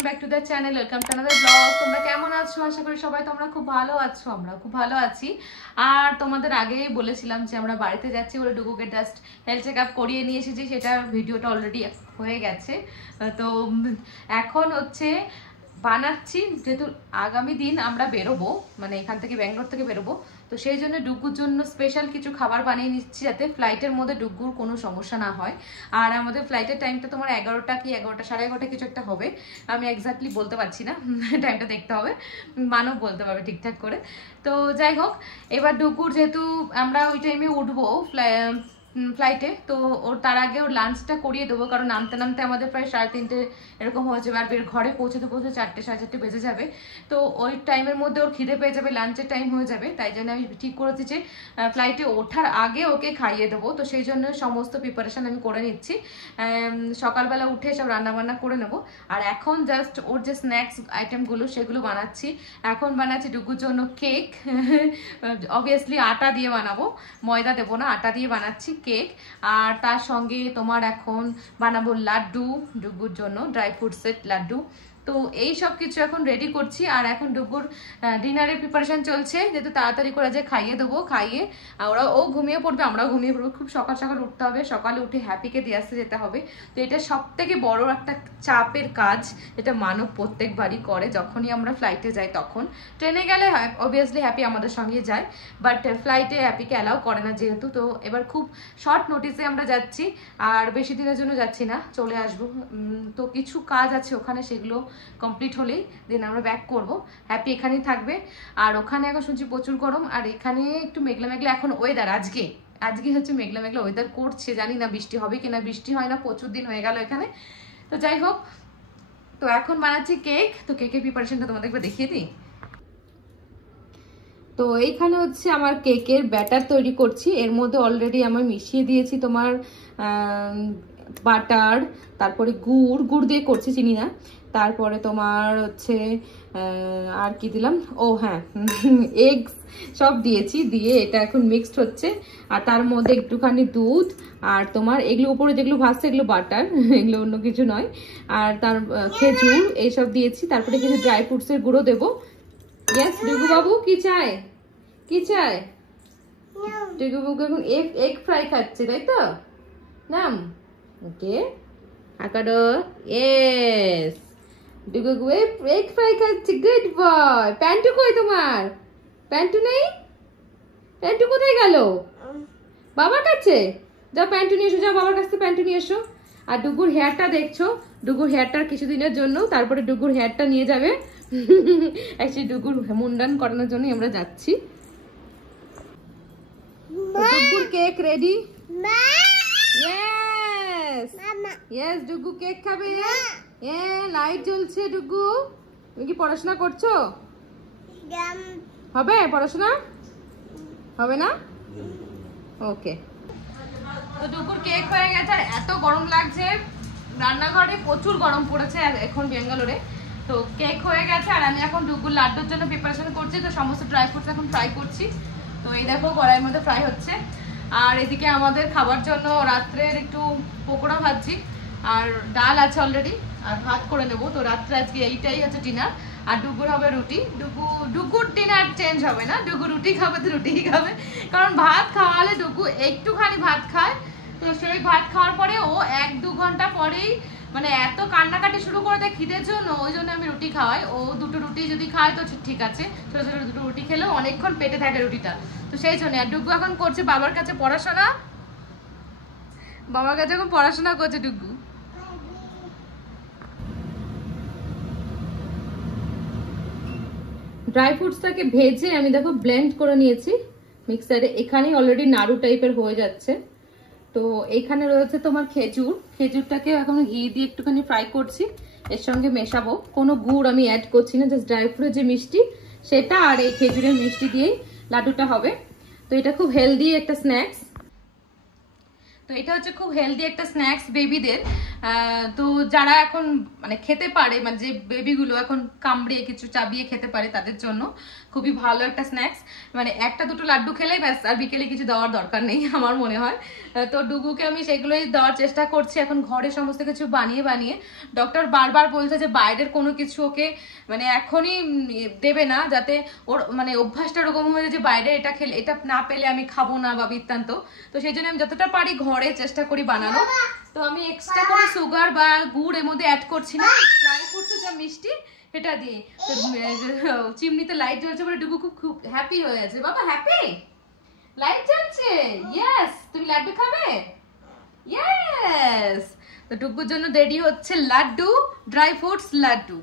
Welcome back to the channel, welcome to another blog. তোমরা কেমন আছো? আশা করি সবাই তোমরা খুব ভালো আছো। আমরা খুব ভালো আছি। আর তোমাদের আগেই বলেছিলাম যে আমরা বাড়িতে যাচ্ছি বলে ডুগুকে জাস্ট হেলথ চেক আপ করিয়ে নিয়ে এসেছি, সেটা ভিডিওটা অলরেডি হয়ে গেছে। তো এখন হচ্ছে বানাচ্ছি, যেহেতু আগামী দিন আমরা বেরোবো, মানে এখান থেকে ব্যাঙ্গালোর থেকে বেরোবো, তো সেই জন্য ডুগুর জন্য স্পেশাল কিছু খাবার বানিয়ে নিচ্ছি যাতে ফ্লাইটের মধ্যে ডুগুর কোনো সমস্যা না হয়। আর আমাদের ফ্লাইটের টাইমটা তোমার 11টা কি 11টা সাড়ে 11টা কিছু একটা হবে, আমি এক্স্যাক্টলি বলতে পারছি না, টাইমটা দেখতে হবে, মানব বলতে পারবে ঠিকঠাক করে। তো যাই হোক, এবার ডুগুর যেহেতু আমরা ওই টাইমে উঠবো ফ্লাইটে, তো ওর তার আগে ওর লাঞ্চটা করিয়ে দেবো, কারণ নামতে নামতে আমাদের প্রায় 3:30 এরকম হয়ে যাবে, আর ঘরে পৌঁছতে 4টে সাড়ে 4টে বেজে যাবে। তো ওই টাইমের মধ্যে ওর খিদে পেয়ে যাবে, লাঞ্চের টাইম হয়ে যাবে, তাই জন্য আমি ঠিক করেছি যে ফ্লাইটে ওঠার আগে ওকে খাইয়ে দেবো। তো সেই জন্য সমস্ত প্রিপারেশন আমি করে নিচ্ছি, সকালবেলা উঠে সব রান্নাবান্না করে নেবো। আর এখন জাস্ট ওর যে স্ন্যাক্স আইটেমগুলো সেগুলো বানাচ্ছি। এখন বানাচ্ছি ডুগুর জন্য কেক, অবভিয়াসলি আটা দিয়ে বানাবো, ময়দা দেবো না, আটা দিয়ে বানাচ্ছি কেক। আর তার সঙ্গে তোমার এখন বানাবো লাড্ডু ডুগুর জন্য, ড্রাই ফ্রুটসের লাড্ডু। তো এই সব কিছু এখন রেডি করছি। আর এখন ডুগুর ডিনারের প্রিপারেশন চলছে, যেহেতু তাড়াতাড়ি করে যে খাইয়ে দেবো, খাইয়ে ও ঘুমিয়ে পড়বে, আমরাও ঘুমিয়ে পড়বো। খুব সকাল সকাল উঠতে হবে, সকালে উঠে হ্যাপিকে দিয়ে আসতে যেতে হবে। তো এটা সব থেকে বড় একটা চাপের কাজ, যেটা মানব প্রত্যেকবারই করে যখনই আমরা ফ্লাইটে যাই। তখন ট্রেনে গেলে অবভিয়াসলি হ্যাপি আমাদের সঙ্গে যায়, বাট ফ্লাইটে হ্যাপিকে অ্যালাউ করে না যেহেতু। তো এবার খুব শর্ট নোটিসে আমরা যাচ্ছি, আর বেশি দিনের জন্য যাচ্ছি না, চলে আসবো। তো কিছু কাজ আছে ওখানে, সেগুলো কমপ্লিট হলেই দেন আমরা ব্যাক করব। হ্যাপি এখানেই থাকবে। আর ওখানে এখন শুনছি প্রচুর গরম, আর এখানে একটু মেঘলা মেঘলা এখন ওয়েদার। আজকে হচ্ছে মেঘলা মেঘলা ওয়েদার করছে, জানি না বৃষ্টি হবে কিনা। বৃষ্টি হয় না, প্রচুর দিন হয়ে গেল এখানে। তো যাই হোক, তো এখন বানাচ্ছি কেক। তো কেকের প্রিপারেশনটা তোমাদের একবার দেখিয়ে দিই। তো এইখানে হচ্ছে আমার কেকের ব্যাটার তৈরি করছি। এর মধ্যে অলরেডি আমি মিশিয়ে দিয়েছি তোমার বাটার, তারপরে গুড় দিয়ে করছি, চিনি না। তারপরে তোমার হচ্ছে আর কি দিলাম, ও হ্যাঁ, এগস সব দিয়েছি, দিয়ে এটা এখন মিক্সড হচ্ছে। আর তার মধ্যে একটুখানি দুধ, আর তোমার এগুলো উপরে যেগুলো ভাজছে এগুলো বাটার, এগুলো অন্য কিছু নয়। আর তার খেজুর এইসব দিয়েছি। তারপরে কিছু ড্রাই ফ্রুটসের গুঁড়ো দেবো। ইয়েস ডুগু বাবু, কি চায় কি চায়? ডুগু বাবু এখন এগ ফ্রাই খাচ্ছে, তাই তো? নাম ওকে আকাডো, ইয়েস ডুগু এগ ফ্রাই খাচ্ছে, গুড বয়। প্যান্টু কই তোমার? প্যান্টু নেই? প্যান্টু কোথায় গেল? বাবার কাছে যাও, প্যান্টু নিয়ে এসো, যাও বাবার কাছ থেকে প্যান্টু নিয়ে এসো। আর ডুগুর হেয়ারটা দেখছো, ডুগুর হেয়ারটার কিছুদিনের জন্য, তারপরে ডুগুর হেয়ারটা নিয়ে যাবে। অ্যাকচুয়ালি ডুগুর মুন্ডান করানোর জন্য আমরা যাচ্ছি। ডুগুর cake ready. Yes yes, ডুগু cake খাবে। লাইট জ্বলছে। ডুগু, তুমি কি পড়াশোনা করছো? হবে পড়াশোনা? হবে না? ওকে। তো ডুগুর কেক হয়ে গেছে। আর এত গরম লাগছে রান্নাঘরে, প্রচুর গরম পড়েছে এখন ব্যাঙ্গালোরে। তো কেক হয়ে গেছে, আর আমি এখন ডুগুর লাড্ডুর জন্য প্রিপারেশন করছি। তো সমস্ত ড্রাই ফ্রুটস এখন ফ্রাই করছি। তো এই দেখো কড়াইয়ের মধ্যে ফ্রাই হচ্ছে। আর এদিকে আমাদের খাবার জন্য রাত্রের একটু পকোড়া ভাজছি, আর ডাল আছে অলরেডি, আর ভাত করে নেবো। তো রাত্রে আজকে এইটাই হচ্ছে ডিনার। আর ডুগুর হবে রুটি। ডুগুর ডিনার চেঞ্জ হবে না, ডুগু রুটি খাবে তো রুটিই খাবে, কারণ ভাত খাওয়ালে ডুগু একটুখানি ভাত খায়। তো সেই ভাত খাওয়ার পরে ও 1-2 ঘন্টা পরেই মানে এত কান্নাকাটি শুরু করে দেয় খিদের জন্য, ওই জন্য আমি রুটি খাওয়াই। ও 2টো রুটি যদি খায় তো ঠিক আছে, ছোটো ছোটো 2টো রুটি খেলেও অনেকক্ষণ পেটে থাকে রুটিটা। তো সেই জন্য। আর ডুগু এখন করছে বাবার কাছে পড়াশোনা, বাবার কাছে এখন পড়াশোনা করছে ডুগু। ড্রাই ফ্রুটসটাকে ভেজে আমি দেখো ব্লেন্ড করে নিয়েছি মিক্সারে। এখানেই অলরেডি নাড়ু টাইপের হয়ে যাচ্ছে। তো এখানে রয়েছে তোমার খেজুরটাকে এখন ঘি দিয়ে একটুখানি ফ্রাই করছি, এর সঙ্গে মেশাবো। কোনো গুড় আমি অ্যাড করছি না, জাস্ট ড্রাই ফ্রুটের যে মিষ্টি সেটা আর এই খেজুরের মিষ্টি দিয়েই লাড্ডুটা হবে। তো এটা খুব হেলদি একটা স্ন্যাক্স। তো এটা হচ্ছে খুব হেলদি একটা স্ন্যাক্স বেবিদের, তো যারা এখন মানে খেতে পারে, মানে যে বেবিগুলো এখন কামড়িয়ে কিছু চাবিয়ে খেতে পারে তাদের জন্য খুবই ভালো একটা স্ন্যাক্স। মানে একটা দুটো লাড্ডু খেলেই ব্যাস, আর বিকেলে কিছু দেওয়ার দরকার নেই আমার মনে হয়। তো ডুগুকে আমি সেগুলোই দেওয়ার চেষ্টা করছি এখন ঘরে সমস্ত কিছু বানিয়ে বানিয়ে। ডক্টর বারবার বলছে যে বাইরের কোনো কিছু ওকে মানে এখনই দেবে না, যাতে ওর মানে অভ্যাসটা ওরকম হয়ে যায় যে বাইরে এটা খেলে, এটা না পেলে আমি খাবো না বা বৃত্তান্ত। তো সেই জন্য আমি যতটা পারি ঘরে চেষ্টা করি বানানো। তো আমি এক্সট্রা কোনো সুগার বা গুড় এর মধ্যে অ্যাড করছি না, ড্রাই ফ্রুটস যা মিষ্টি এটা দিয়ে। তো চিমনিতে লাইট জ্বলছে বলে ডুগু খুব হ্যাপি হয়ে আছে। বাবা হ্যাপি, লাইট জ্বলছে, ইয়েস। তুমি লাড্ডু খাবে? ইয়েস। তো ডুগুর জন্য রেডি হচ্ছে লাড্ডু, ড্রাই ফ্রুটস লাড্ডু।